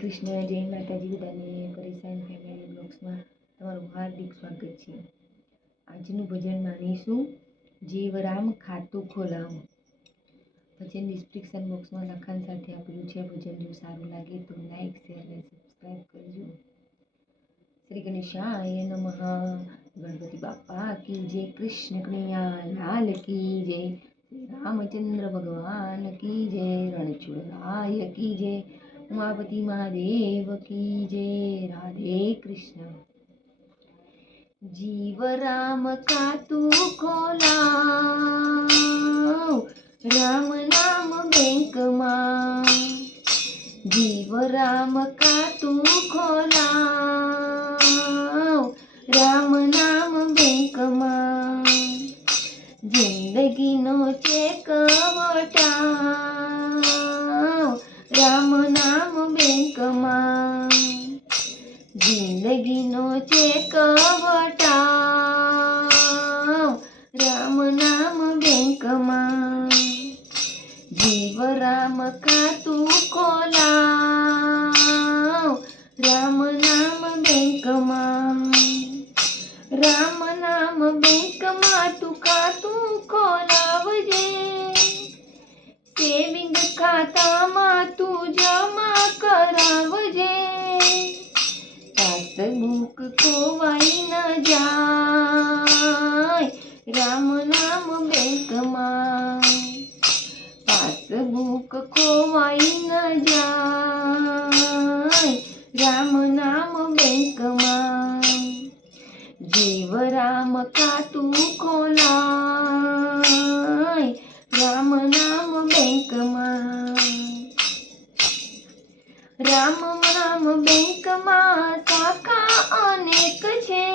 કૃષ્ણ, જય માતાજી. બધાને પરેશાન ફેમિલી બ્લોગ્સમાં તમારું હાર્દિક સ્વાગત છે. આજનું ભજન માનીશું જીવ રામ ખાતું ખોલાવો. ભજન ડિસ્ક્રિપ્શન બોક્સમાં લખાણ સાથે આપેલું છે. ભજન જો સારું લાગે તો લાઈક, શેર અને સબસ્ક્રાઈબ કરજો. શ્રી ગણેશાય નમઃ. ગણપતિ બાપા કી જય. કૃષ્ણ કનૈયા લાલ કી જય. રામચંદ્ર ભગવાન કી જય. રણછોડરાય કી જય. ઉમાપતિ મહાદેવ કી જય. રાધે કૃષ્ણ. જીવ રામ ખાતું ખોલાવ, રામ નામ બેંકમાં. જીવ રામ ખાતું ખોલાવ, રામ નામ બેંકમાં. જિંદગીનો ચેક વટાવ, રામ નામ બેંકમાં. જિંદગીનો ચેક વટાવ, રામ નામ બેંકમાં. જીવ રામ ખાતું ખોલાવ, રામ નામ બેંકમાં. રામ નામ બેંકમાં તું ખાતું ખોલાવજે. સેવિંગ ખાતામાં તું જમા કરાવજે. પાસબુક ખોવાઈ ન જાય, રામ નામ બેંકમાં. પાસબુક ખોવાઈ ન જાય, રામ નામ બેંકમાં. જીવ રામ ખાતું ખોલાય, રામ નામ બેંકમાં. રામ નામ બેંકમાં શાખા અનેક છે.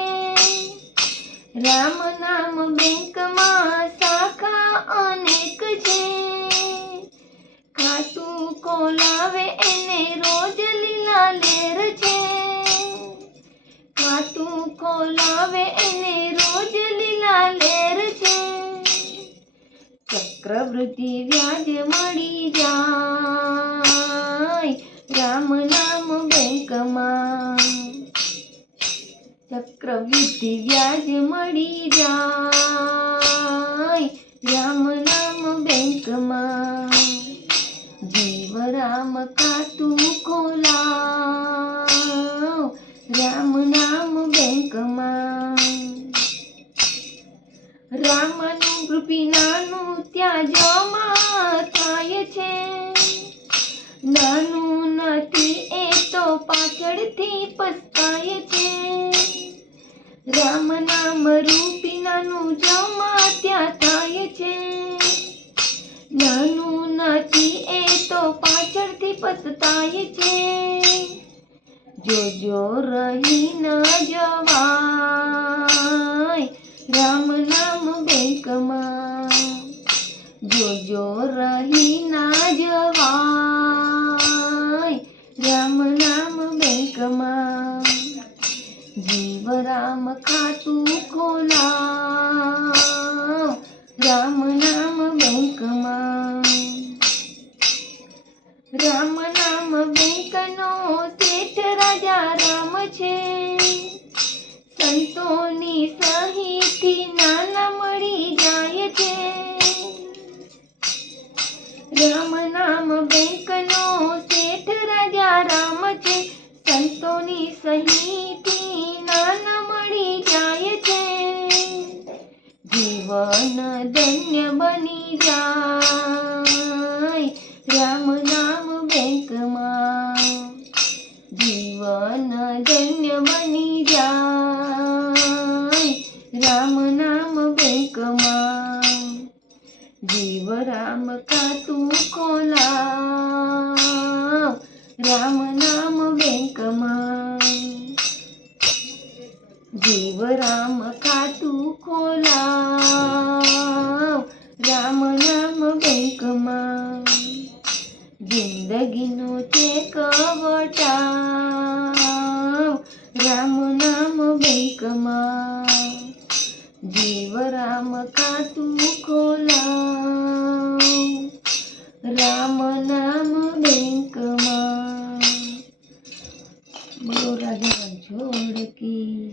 રામ નામ બેંકમાં શાખા અનેક છે. ખાતું ખોલાવે એને રોજ લીલા લેર છે. ખાતું ખોલાવે એને રોજ લીલા લેર છે. ચક્રવૃદ્ધિ વ્યાજ મળી જાય, રામ નામ બેંકમાં. ચક્રવૃદ્ધિ વ્યાજ મળી જાય, રામ નામ બેંકમાં. જીવ રામ ખાતું ખોલાવ, રામ નામ બેંકમાં. રામનું રૂપી નાનું ત્યાં જમા થાય છે. નાનું નથી એ તો પાછળથી પસ્તાય છે. રામ નામ રૂપી નાનું જમા ત્યાં થાય છે. નાનું નથી એ તો પાછળથી પસ્તાય છે. જોજો રહી ન જવાય, રામ નામ બેંકમાં. જોજો રહી ના જવાય, રામ નામ બેંકમાં. જીવ રામ ખાતું ખોલાવ, રામ નામ બેંકમાં. રામ નામ બેંકનો શેઠ રાજા રામ છે. સંતોની સહીથી નાના મળી જાય છે. રામ નામ બેંકનો શેઠ રાજા રામ છે. સંતોની સહીથી નાના મળી જાય છે. જીવન ધન્ય બની જાય, રામ નામ બેંકમાં. જીવન ધન્ય બની જાય, રામ નામ બેંકમાં. જીવ રામ ખાતું ખોલાવ, રામ નામ બેંકમાં. જીવ રામ ખાતું ખોલાવ, રામ નામ બેંકમાં. જિંદગીનો ચેક વટાવ, રામ નામ બેંકમાં. જીવ રામ ખાતું ખોલાવ, રામ નામ બેંકમાં. બોલો રાજા રણછોડ કી